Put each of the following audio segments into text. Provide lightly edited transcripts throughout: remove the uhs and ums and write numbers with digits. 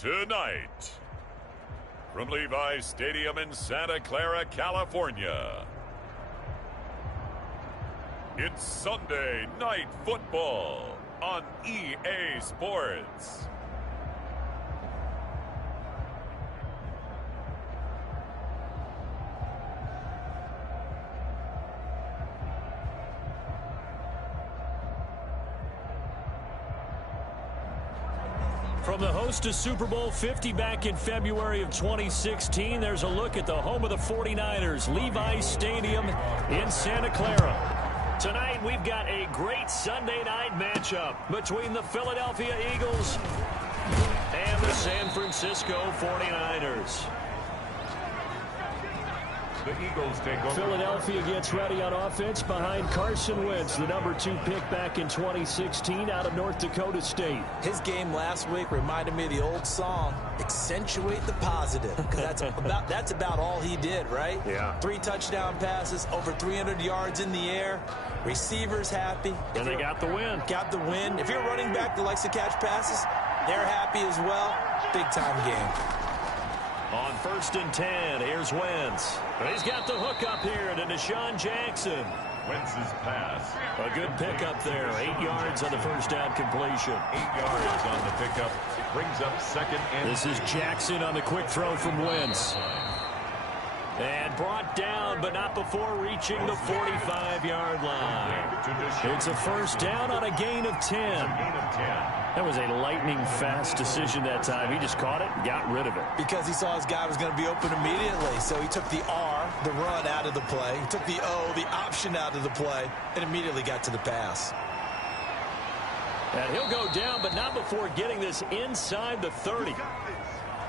Tonight, from Levi's Stadium in Santa Clara, California, it's Sunday Night Football on EA Sports. From the host to Super Bowl 50 back in February of 2016, there's a look at the home of the 49ers, Levi's Stadium in Santa Clara. Tonight, we've got a great Sunday night matchup between the Philadelphia Eagles and the San Francisco 49ers. The Eagles take over. Philadelphia gets ready on offense behind Carson Wentz, the #2 pick back in 2016 out of North Dakota State. His game last week reminded me of the old song, accentuate the positive, because that's about all he did, right? Yeah. 3 touchdown passes, over 300 yards in the air, receivers happy. And they got the win. Got the win. If you're running back that likes to catch passes, they're happy as well. Big-time game. On 1st and 10, here's Wentz. He's got the hook up here to Deshaun Jackson. Wentz's pass. A good pickup there. 8 yards on the first down completion. 8 yards on the pickup. Brings up 2nd and... This is Jackson on the quick throw from Wentz. And brought down, but not before reaching the 45-yard line. It's a first down on a gain of 10. That was a lightning-fast decision that time. He just caught it and got rid of it. Because he saw his guy was going to be open immediately. So he took the R, the run, out of the play. He took the O, the option, out of the play, and immediately got to the pass. And he'll go down, but not before getting this inside the 30.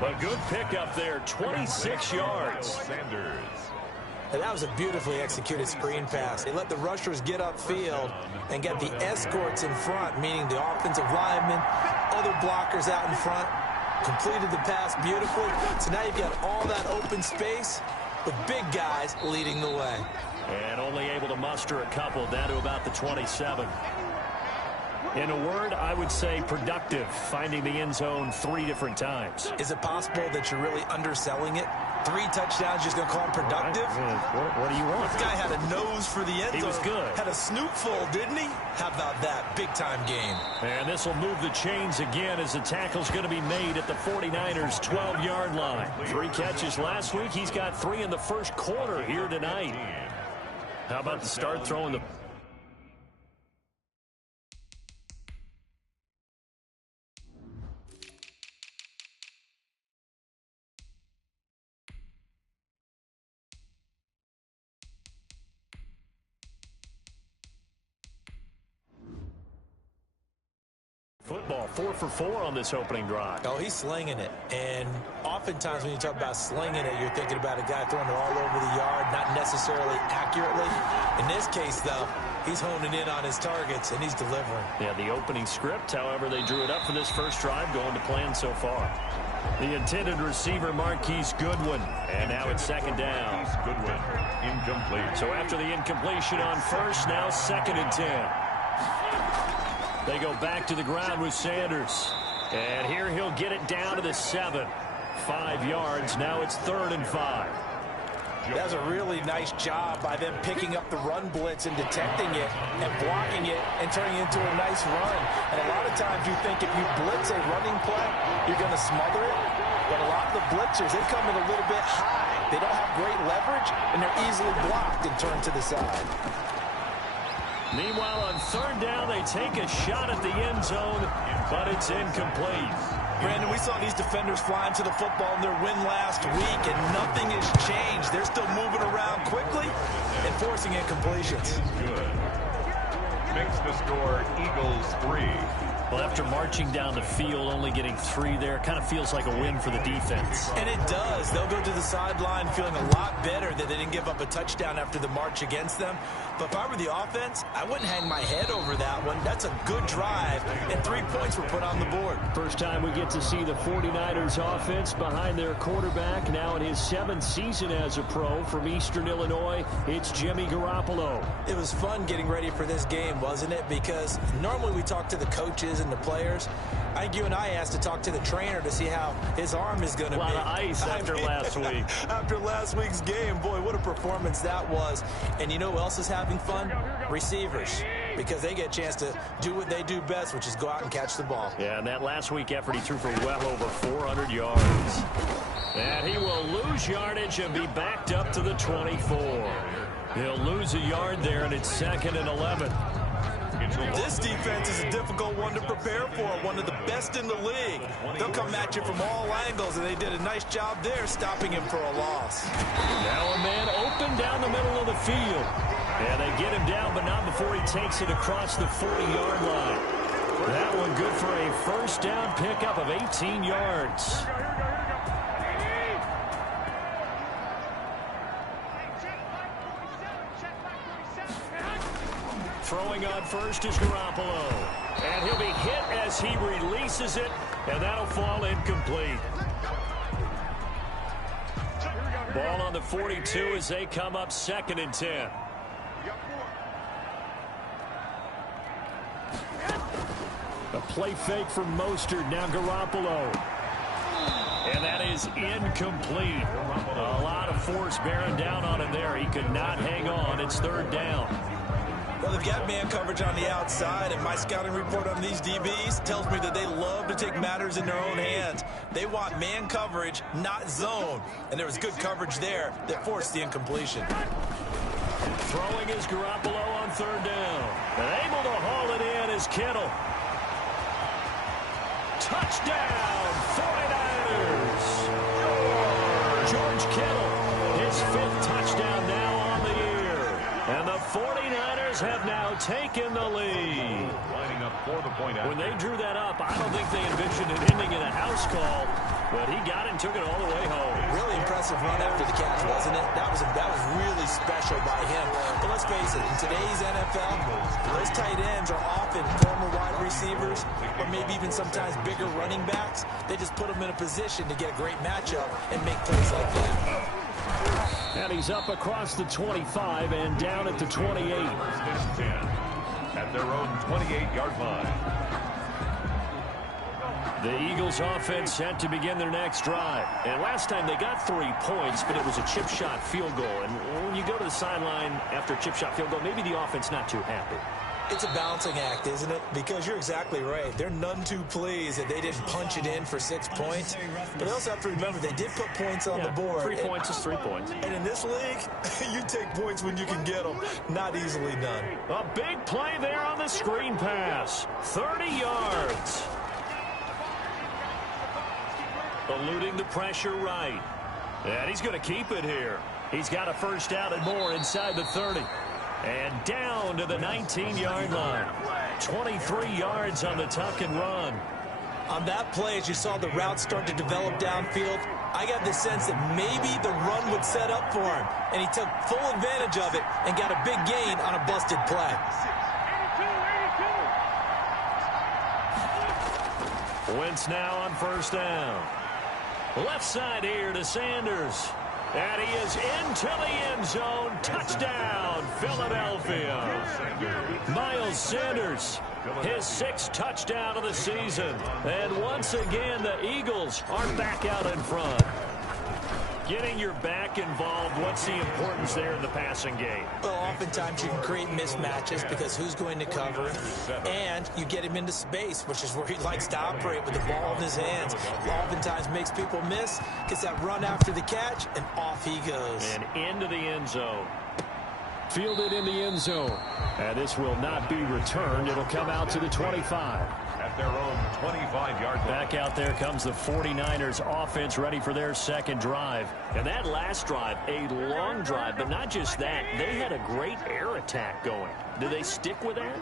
A good pickup there, 26 yards. And that was a beautifully executed screen pass. They let the rushers get upfield and get the escorts in front, meaning the offensive linemen, other blockers out in front, completed the pass beautifully. So now you've got all that open space with big guys leading the way. And only able to muster a couple down to about the 27. In a word, I would say productive, finding the end zone 3 different times. Is it possible that you're really underselling it? 3 touchdowns, just going to call him productive? What do you want? This guy had a nose for the end zone. He was good. Had a snootful, didn't he? How about that? Big-time game. And this will move the chains again as the tackle's going to be made at the 49ers' 12-yard line. 3 catches last week. He's got 3 in the first quarter here tonight. How about the start throwing the... Football 4 for 4 on this opening drive. Oh, he's slinging it. And oftentimes when you talk about slinging it, you're thinking about a guy throwing it all over the yard, not necessarily accurately. In this case, though, he's honing in on his targets, and he's delivering. Yeah, the opening script, however, they drew it up for this first drive, going to plan so far. The intended receiver, Marquise Goodwin. And now it's 2nd down. Goodwin, incomplete. So after the incompletion on first, now 2nd and 10. They go back to the ground with Sanders. And here he'll get it down to the 7. 5 yards. Now it's 3rd and 5. That's a really nice job by them picking up the run blitz and detecting it and blocking it and turning it into a nice run. And a lot of times you think if you blitz a running play, you're going to smother it. But a lot of the blitzers, they come in a little bit high. They don't have great leverage, and they're easily blocked and turned to the side. Meanwhile, on 3rd down, they take a shot at the end zone, but it's incomplete. Brandon, we saw these defenders flying to the football in their win last week, and nothing has changed. They're still moving around quickly and forcing incompletions. Good. Makes the score Eagles 3. Well, after marching down the field, only getting 3 there, kind of feels like a win for the defense. And it does. They'll go to the sideline feeling a lot better that they didn't give up a touchdown after the march against them. But if I were the offense, I wouldn't hang my head over that one. That's a good drive, and 3 points were put on the board. First time we get to see the 49ers offense behind their quarterback, now in his 7th season as a pro from Eastern Illinois. It's Jimmy Garoppolo. It was fun getting ready for this game. fun, wasn't it? Because normally we talk to the coaches and the players. I think you and I asked to talk to the trainer to see how his arm is going to be. A lot of ice after last week. After last week's game, boy, what a performance that was. And you know who else is having fun? Receivers. Because they get a chance to do what they do best, which is go out and catch the ball. Yeah, and that last week effort, he threw for well over 400 yards. And he will lose yardage and be backed up to the 24. He'll lose a yard there, and it's 2nd and 11. This defense is a difficult one to prepare for, one of the best in the league. They'll come at you from all angles, and they did a nice job there stopping him for a loss. Now a man open down the middle of the field. And they get him down, but not before he takes it across the 40-yard line. That one good for a first down pickup of 18 yards. Throwing on first is Garoppolo. And he'll be hit as he releases it, and that'll fall incomplete. Ball on the 42 as they come up 2nd and 10. A play fake from Mostert. Now Garoppolo. And that is incomplete. A lot of force bearing down on him there. He could not hang on. It's 3rd down. Well, they've got man coverage on the outside, and my scouting report on these DBs tells me that they love to take matters in their own hands. They want man coverage, not zone. And there was good coverage there that forced the incompletion. Throwing is Garoppolo on 3rd down. And able to haul it in is Kittle. Touchdown, 49ers. George Kittle, his 5th touchdown now on the year. And the 49ers have now taken the lead. Lining up for the point out. When they drew that up, I don't think they envisioned it ending in a house call, but he got it and took it all the way home. Really impressive run after the catch, wasn't it? That was really special by him. But let's face it, in today's NFL, those tight ends are often former wide receivers or maybe even sometimes bigger running backs. They just put them in a position to get a great matchup and make plays like that. And he's up across the 25 and down at the 28. At their own 28-yard line. The Eagles offense set to begin their next drive. And last time they got 3 points, but it was a chip shot field goal. And when you go to the sideline after a chip shot field goal, maybe the offense not too happy. It's a balancing act, isn't it? Because you're exactly right. They're none too pleased that they didn't punch it in for 6 points. But they also have to remember they did put points on the board. 3 points is 3 points. And in this league, you take points when you can get them. Not easily done. A big play there on the screen pass. 30 yards. Eluding the pressure right. And he's going to keep it here. He's got a first down and more inside the 30. And down to the 19-yard line. 23 yards on the tuck and run. On that play, as you saw the route start to develop downfield, I got the sense that maybe the run would set up for him. And he took full advantage of it and got a big gain on a busted play. Wentz now on first down. Left side here to Sanders. And he is into the end zone. Touchdown, Philadelphia. Miles Sanders, his 6th touchdown of the season. And once again, the Eagles are back out in front. Getting your back involved, what's the importance there in the passing game? Well, oftentimes you can create mismatches because who's going to cover, and you get him into space, which is where he likes to operate with the ball in his hands. Oftentimes makes people miss, gets that run after the catch, and off he goes. And into the end zone. Fielded in the end zone. And this will not be returned. It'll come out to the 25. At their own 25-yard line. Back out there comes the 49ers offense ready for their second drive. And that last drive, a long drive, but not just that. They had a great air attack going. Do they stick with that?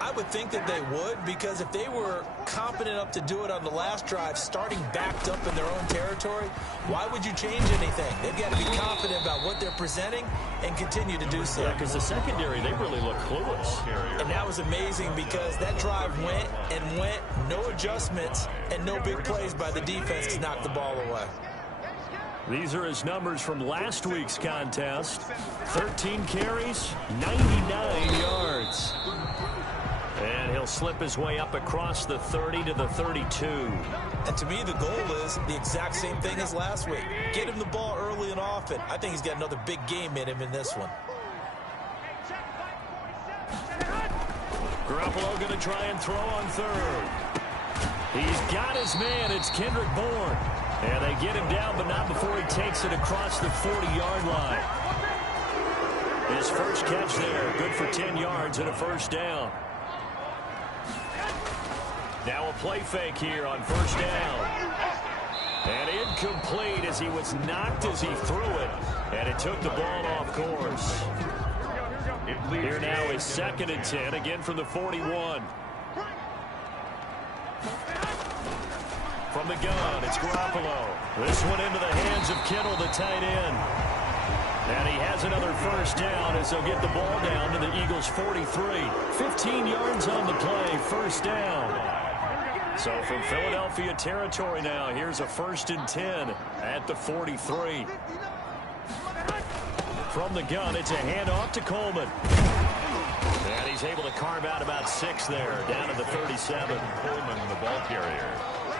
I would think that they would, because if they were competent enough to do it on the last drive, starting backed up in their own territory, why would you change anything? They've got to be confident about what they're presenting and continue to do so. Yeah, because the secondary, they really look clueless. And that was amazing because that drive went and went, no adjustments, and no big plays by the defense to knock the ball away. These are his numbers from last week's contest. 13 carries, 99 yards. And he'll slip his way up across the 30 to the 32. And to me, the goal is the exact same thing as last week. Get him the ball early and often. I think he's got another big game in him in this one. Garoppolo going to try and throw on third. He's got his man. It's Kendrick Bourne. And they get him down, but not before he takes it across the 40-yard line. His first catch there, good for 10 yards and a first down. Now a play fake here on first down. And incomplete as he was knocked as he threw it. And it took the ball off course. Here now is 2nd and 10, again from the 41. From the gun, it's Garoppolo. This one into the hands of Kittle, the tight end. And he has another first down as they'll get the ball down to the Eagles' 43. 15 yards on the play, first down. So from Philadelphia territory now, here's a 1st and 10 at the 43. From the gun, it's a handoff to Coleman. And he's able to carve out about 6 there, down to the 37. Coleman, the ball carrier.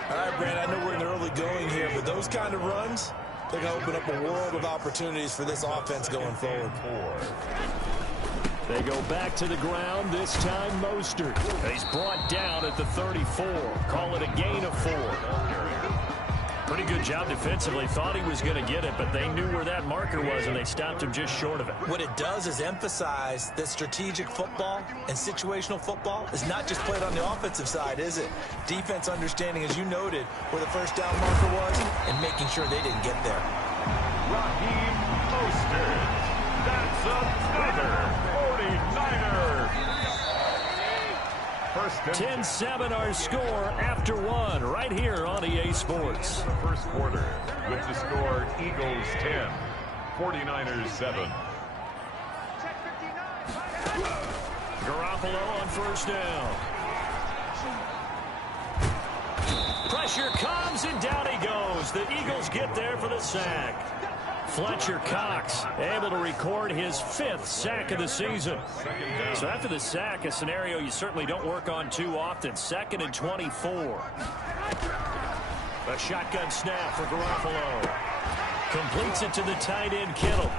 All right, Brand, I know we're in the early going here, but those kind of runs, they're going to open up a world of opportunities for this offense going forward. They go back to the ground, this time Mostert. He's brought down at the 34. Call it a gain of 4. Pretty good job defensively. Thought he was going to get it, but they knew where that marker was, and they stopped him just short of it. What it does is emphasize that strategic football and situational football is not just played on the offensive side, is it? Defense understanding, as you noted, where the first down marker was and making sure they didn't get there. Raheem Mostert. That's another 49er. 10-7 our score after 1 right here on EA Sports. First quarter with the score Eagles 10, 49ers 7. Garoppolo on first down. Pressure comes and down he goes. The Eagles get there for the sack. Fletcher Cox able to record his 5th sack of the season. So after the sack, a scenario you certainly don't work on too often. 2nd and 24. A shotgun snap for Garoppolo. Completes it to the tight end, Kittle.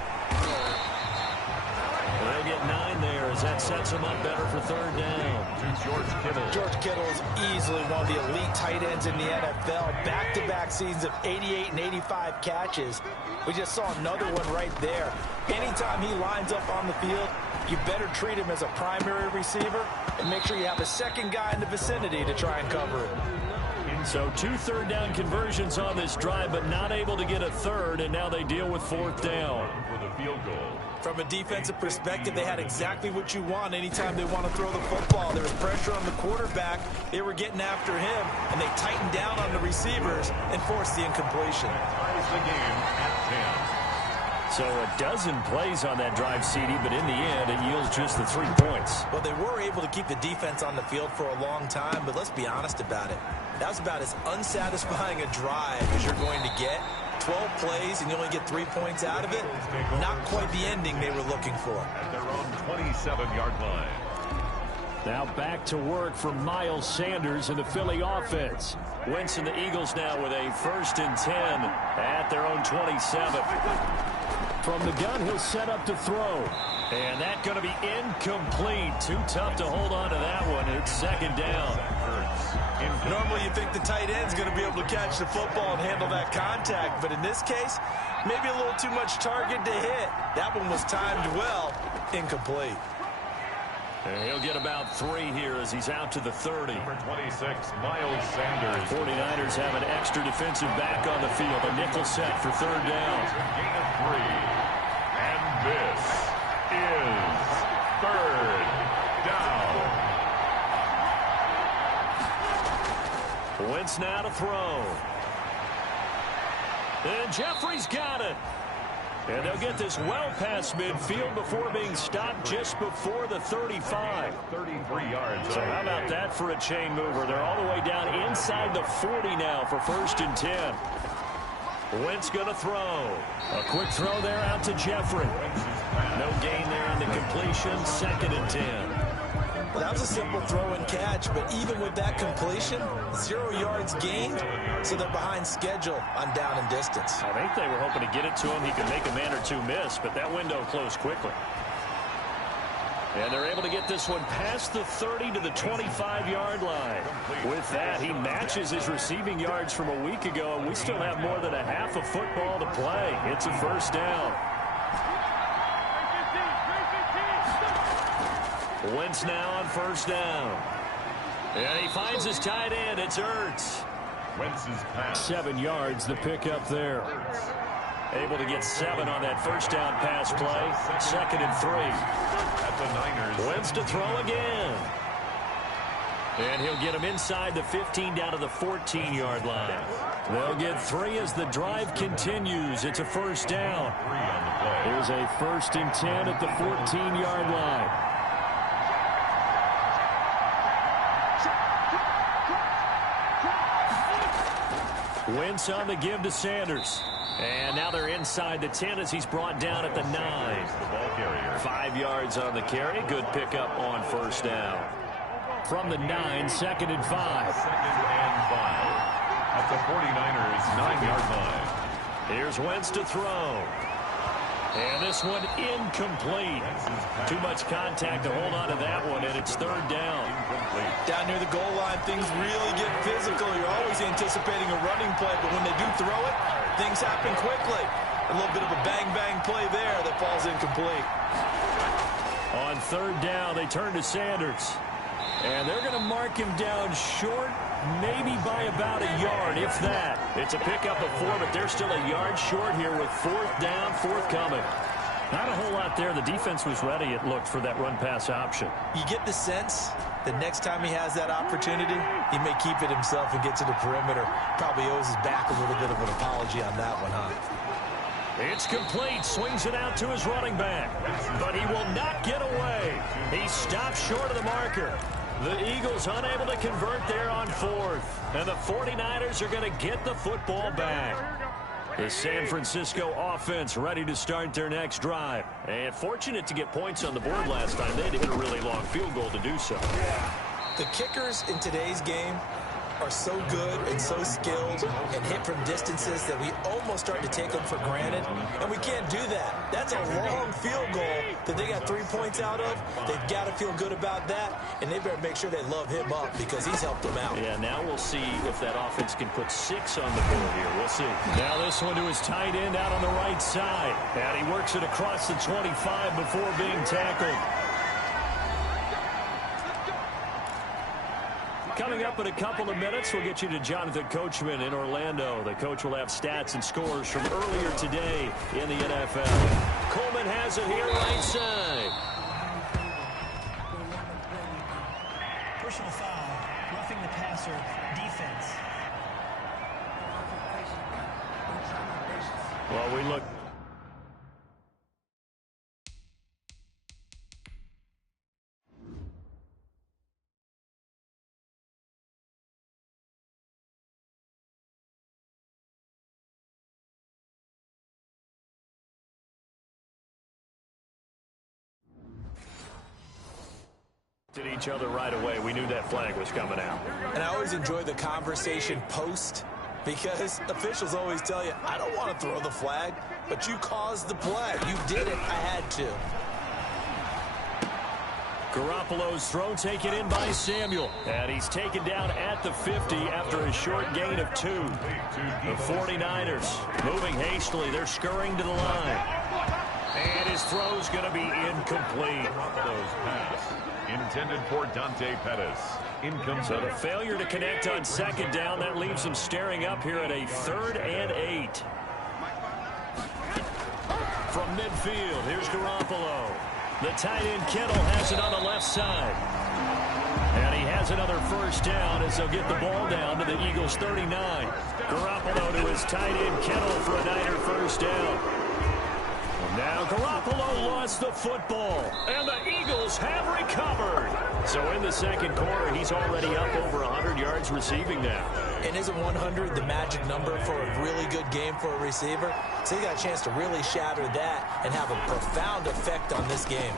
They'll get 9 there as that sets him up better for 3rd down. To George Kittle. George Kittle is easily one of the elite tight ends in the NFL. Back-to-back seasons of 88 and 85 catches. We just saw another one right there. Anytime he lines up on the field, you better treat him as a primary receiver and make sure you have a second guy in the vicinity to try and cover it. So 2 3rd down conversions on this drive, but not able to get a 3rd, and now they deal with 4th down. For the field goal. From a defensive perspective, they had exactly what you want anytime they want to throw the football. There was pressure on the quarterback. They were getting after him, and they tightened down on the receivers and forced the incompletion. Ties the game at 10. So a dozen plays on that drive, CD, but in the end, it yields just the 3 points. Well, they were able to keep the defense on the field for a long time, but let's be honest about it. That was about as unsatisfying a drive as you're going to get. 12 plays and you only get 3 points out of it. Not quite the ending they were looking for. At their own 27-yard line. Now back to work for Miles Sanders and the Philly offense. Wentz and the Eagles now with a 1st and 10 at their own 27. From the gun, he'll set up to throw. And that's going to be incomplete. Too tough to hold on to that one. It's 2nd down. Normally you think the tight end's going to be able to catch the football and handle that contact. But in this case, maybe a little too much target to hit. That one was timed well. Incomplete. And he'll get about 3 here as he's out to the 30. Number 26, Miles Sanders. 49ers have an extra defensive back on the field. A nickel set for 3rd down. Gain of 3. And this is 3rd down. Wentz now to throw. And Jeffrey's got it. And they'll get this well past midfield before being stopped just before the 35. 33 yards. So how about that for a chain mover? They're all the way down inside the 40 now for 1st and 10. Wentz going to throw. A quick throw there out to Jeffrey. No gain there on the completion. 2nd and 10. Well, that was a simple throw and catch, but even with that completion, 0 yards gained, so they're behind schedule on down and distance. I think they were hoping to get it to him. He could make a man or two miss, but that window closed quickly. And they're able to get this one past the 30 to the 25-yard line. With that, he matches his receiving yards from a week ago, and we still have more than a half of football to play. It's a 1st down. Wentz now on 1st down. And he finds his tight end. It's Ertz. Wentz's pass. 7 yards, the pickup there. Able to get 7 on that 1st down pass play. 2nd and 3. At the Niners. Wentz to throw again. And he'll get him inside the 15 down to the 14-yard line. They'll get 3 as the drive continues. It's a 1st down. 3 on the play. Here's a 1st and 10 at the 14-yard line. Wentz on the give to Sanders. And now they're inside the 10 as he's brought down at the 9. The ball carrier. 5 yards on the carry. Good pickup on 1st down. From the 9, 2nd and 5. 2nd and 5. At the 49ers' 9-yard line. Here's Wentz to throw. And this one incomplete. Too much contact to hold on to that one, and it's 3rd down. Incomplete. Down near the goal line, things really get physical. You're always anticipating a running play, but when they do throw it, things happen quickly. A little bit of a bang-bang play there that falls incomplete. On 3rd down, they turn to Sanders. And they're going to mark him down short, maybe by about a yard, if that. It's a pickup of 4, but they're still a yard short here with 4th down, 4th coming. Not a whole lot there. The defense was ready, it looked, for that run-pass option. You get the sense that next time he has that opportunity, he may keep it himself and get to the perimeter. Probably owes his back a little bit of an apology on that one, huh? It's complete. Swings it out to his running back. But he will not get away. He stopped short of the marker. The Eagles unable to convert there on 4th. And the 49ers are going to get the football back. The San Francisco offense ready to start their next drive. And fortunate to get points on the board last time. They had to hit a really long field goal to do so. The kickers in today's game are so good and so skilled and hit from distances that we almost start to take them for granted, and we can't do that. That's a long field goal that they got 3 points out of. They've got to feel good about that, and they better make sure they love him up because he's helped them out. Yeah, now we'll see if that offense can put 6 on the board here. We'll see. Now this one to his tight end out on the right side, and he works it across the 25 before being tackled. Coming up in a couple of minutes, we'll get you to Jonathan Coachman in Orlando. The coach will have stats and scores from earlier today in the NFL. Coleman has it here right side. Personal foul, roughing the passer, defense. Well, we look. At each other right away. We knew that flag was coming out. And I always enjoy the conversation post because officials always tell you, I don't want to throw the flag, but you caused the play. You did it. I had to. Garoppolo's throw taken in by Samuel. And he's taken down at the 50 after a short gain of 2. The 49ers moving hastily. They're scurrying to the line. And his throw's going to be incomplete. Garoppolo's pass intended for Dante Pettis. Incomplete. So the failure to connect on 2nd down, that leaves him staring up here at a 3rd and 8. From midfield, here's Garoppolo. The tight end Kittle has it on the left side. And he has another 1st down as they'll get the ball down to the Eagles' 39. Garoppolo to his tight end Kittle for a Niner 1st down. Now Garoppolo lost the football, and the Eagles have recovered. So in the second quarter, he's already up over 100 yards receiving now. And isn't 100 the magic number for a really good game for a receiver? So he got a chance to really shatter that and have a profound effect on this game.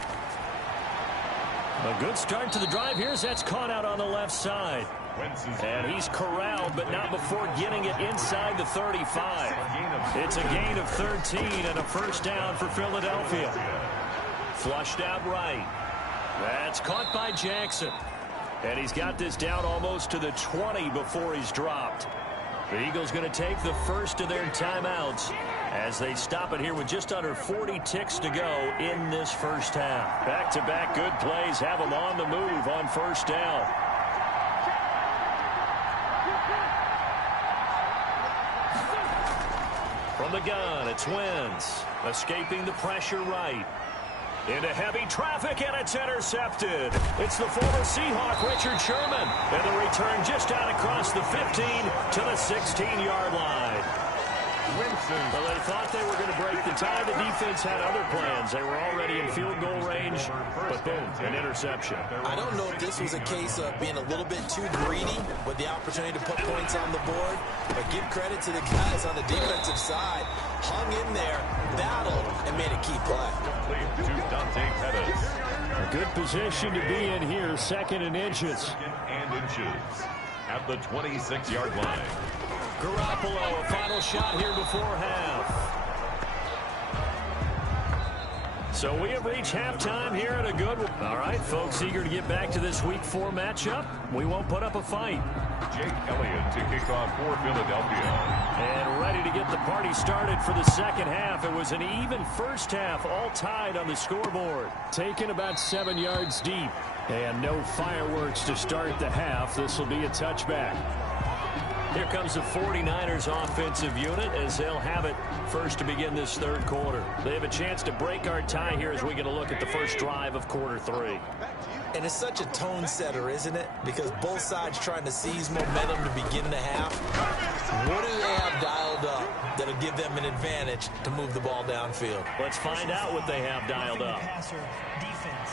A good start to the drive here as that's caught out on the left side. And he's corralled, but not before getting it inside the 35. It's a gain of 13 and a first down for Philadelphia. Flushed out right. That's caught by Jackson. And he's got this down almost to the 20 before he's dropped. The Eagles going to take the first of their timeouts as they stop it here with just under 40 ticks to go in this first half. Back-to-back good plays have them on the move on first down. From the gun, it's Wentz. Escaping the pressure right. Into heavy traffic, and it's intercepted. It's the former Seahawk, Richard Sherman. And the return just out across the 15 to the 16-yard line. Well, they thought they were going to break the tie. The defense had other plans. They were already in field goal range, but boom, an interception. I don't know if this was a case of being a little bit too greedy with the opportunity to put points on the board, but give credit to the guys on the defensive side. Hung in there, battled, and made a key play. A good position to be in here, second and inches. At the 26-yard line. Garoppolo, a final shot here before half. So we have reached halftime here at a good one. All right, folks, eager to get back to this Week 4 matchup. We won't put up a fight. Jake Elliott to kick off for Philadelphia. And ready to get the party started for the second half. It was an even first half, all tied on the scoreboard. Taken about 7 yards deep. And no fireworks to start the half. This will be a touchback. Here comes the 49ers offensive unit as they'll have it first to begin this third quarter. They have a chance to break our tie here as we get a look at the first drive of quarter 3. And it's such a tone setter, isn't it? Because both sides trying to seize momentum to begin the half. What do they have dialed up that'll give them an advantage to move the ball downfield? Let's find out what they have dialed up. Passer, defense.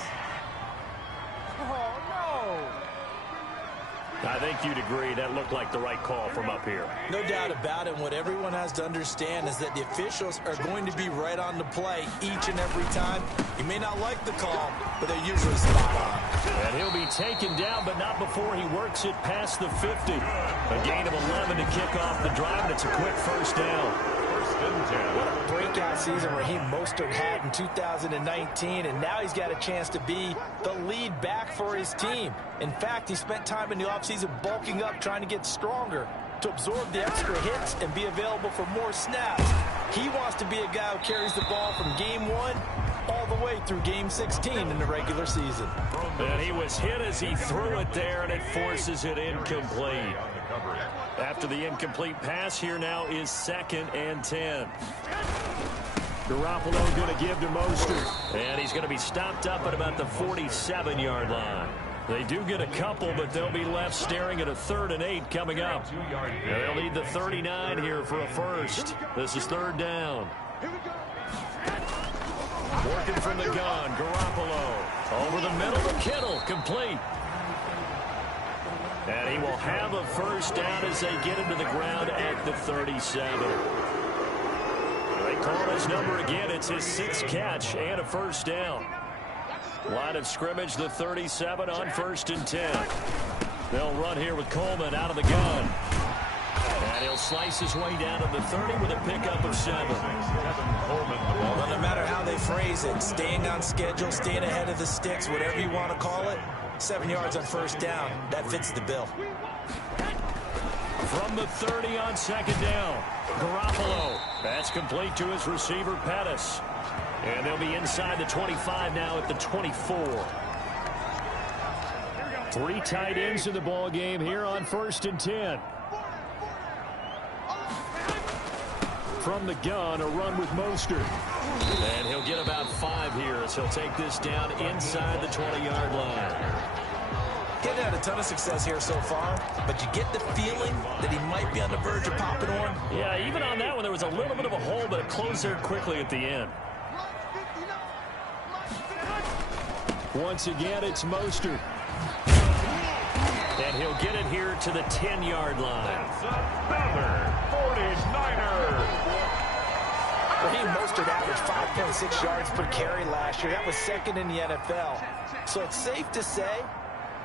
I think you'd agree that looked like the right call from up here. No doubt about it. What everyone has to understand is that the officials are going to be right on the play each and every time. You may not like the call, but they're usually spot on. And he'll be taken down, but not before he works it past the 50. A gain of 11 to kick off the drive, and it's a quick first down. What a breakout season Raheem Mostert had in 2019, and now he's got a chance to be the lead back for his team. In fact, he spent time in the offseason bulking up, trying to get stronger, to absorb the extra hits and be available for more snaps. He wants to be a guy who carries the ball from game 1 all the way through game 16 in the regular season. And he was hit as he threw it there, and it forces it incomplete. After the incomplete pass, here now is 2nd and 10. Garoppolo going to give to Mostert. And he's going to be stopped up at about the 47-yard line. They do get a couple, but they'll be left staring at a 3rd and 8 coming up. They'll need the 39 here for a first. This is 3rd down. Working from the gun, Garoppolo. Over the middle to Kittle, complete. And he will have a first down as they get him to the ground at the 37. They call his number again. It's his 6th catch and a first down. Line of scrimmage, the 37 on 1st and 10. They'll run here with Coleman out of the gun. And he'll slice his way down to the 30 with a pickup of 7. Well, no matter how they phrase it, staying on schedule, staying ahead of the sticks, whatever you want to call it, 7 yards on first down, that fits the bill. From the 30 on 2nd down, Garoppolo. That's complete to his receiver, Pettis. And they'll be inside the 25 now at the 24. 3 tight ends in the ball game here on 1st and 10. From the gun, a run with Mostert. And he'll get about 5 here as he'll take this down inside the 20-yard line. Getting had a ton of success here so far, but you get the feeling that he might be on the verge of popping on. Yeah, even on that one, there was a little bit of a hole, but it closed there quickly at the end. Once again, it's Mostert. And he'll get it here to the 10-yard line. That's another 49er. Raheem Mostert averaged 5.6 yards per carry last year. That was second in the NFL. So it's safe to say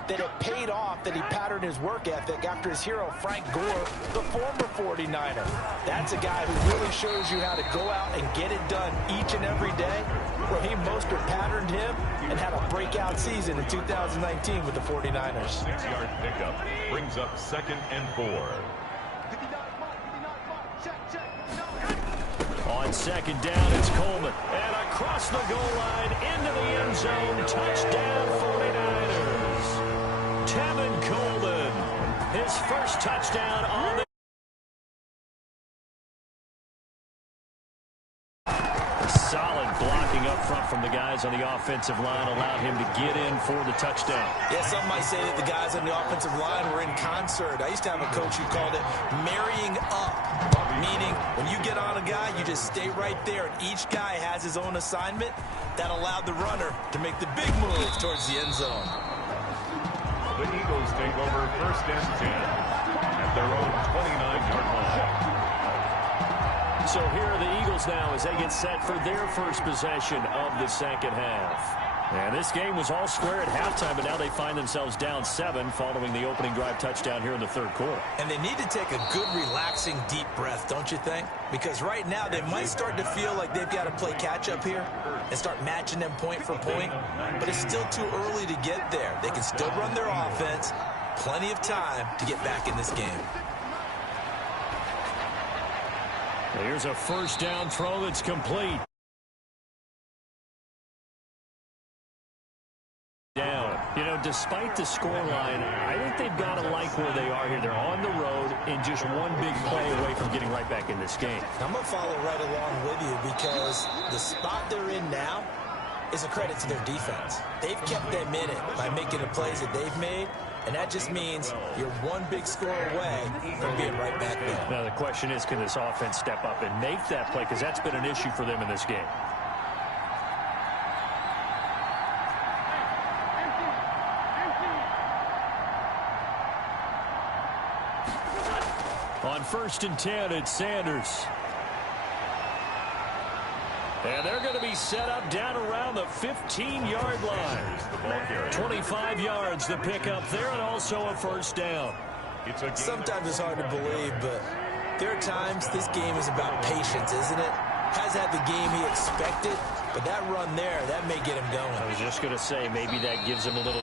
that it paid off that he patterned his work ethic after his hero, Frank Gore, the former 49er. That's a guy who really shows you how to go out and get it done each and every day. Raheem Mostert patterned him and had a breakout season in 2019 with the 49ers. 6-yard pickup brings up 2nd and 4. On 2nd down, it's Coleman. And across the goal line, into the end zone. Touchdown, 49ers. Tevin Coleman, his first touchdown on the... Solid blocking up front from the guys on the offensive line allowed him to get in for the touchdown. Yeah, some might say that the guys on the offensive line were in concert. I used to have a coach who called it marrying up, meaning when you get on a guy, you just stay right there, and each guy has his own assignment. That allowed the runner to make the big move towards the end zone. The Eagles take over 1st and 10 at their own 29-yard line. So here are the Eagles now as they get set for their first possession of the second half. And this game was all square at halftime, but now they find themselves down 7 following the opening drive touchdown here in the 3rd quarter. And they need to take a good, relaxing, deep breath, don't you think? Because right now they might start to feel like they've got to play catch-up here and start matching them point for point. But it's still too early to get there. They can still run their offense. Plenty of time to get back in this game. Here's a 1st down throw that's complete. Down. You know, despite the scoreline, I think they've got to like where they are here. They're on the road and just one big play away from getting right back in this game. I'm going to follow right along with you because the spot they're in now is a credit to their defense. They've kept them in it by making the plays that they've made, and that just means you're one big score away from being right back there. Now the question is, can this offense step up and make that play? Because that's been an issue for them in this game. On 1st and 10, it's Sanders. And they're going to be set up down around the 15-yard line. 25 yards the pickup there, and also a 1st down. Sometimes it's hard to believe, but there are times this game is about patience, isn't it? Has had the game he expected, but that run there, that may get him going. I was just going to say, maybe that gives him a little...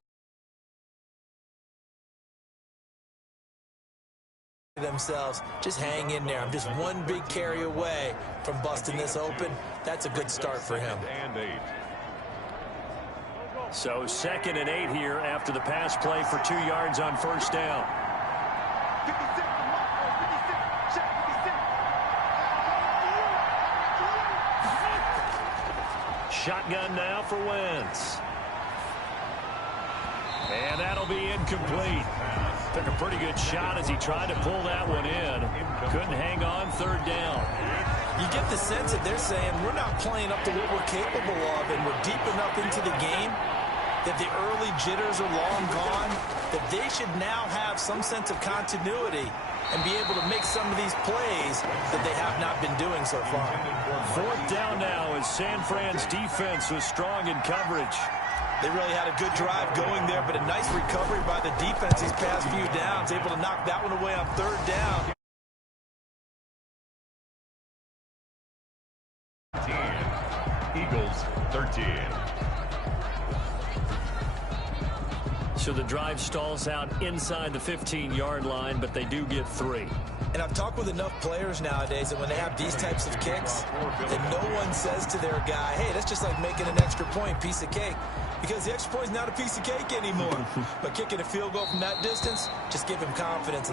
themselves, just hang in there. I'm just one big carry away from busting this open. That's a good start for him. And 8. So 2nd and 8 here after the pass play for 2 yards on 1st down. Shotgun now for Wentz. And that'll be incomplete. Took a pretty good shot as he tried to pull that one in. Couldn't hang on 3rd down. You get the sense that they're saying we're not playing up to what we're capable of, and we're deep enough into the game that the early jitters are long gone, that they should now have some sense of continuity and be able to make some of these plays that they have not been doing so far. 4th down now as San Fran's defense was strong in coverage. They really had a good drive going there, but a nice recovery by the defense these past few downs, able to knock that one away on 3rd down. 10. Eagles 13. So the drive stalls out inside the 15-yard line, but they do get 3. And I've talked with enough players nowadays that when they have these types of kicks, that no one says to their guy, hey, that's just like making an extra point, piece of cake. Because the extra point is not a piece of cake anymore. But kicking a field goal from that distance, just give him confidence.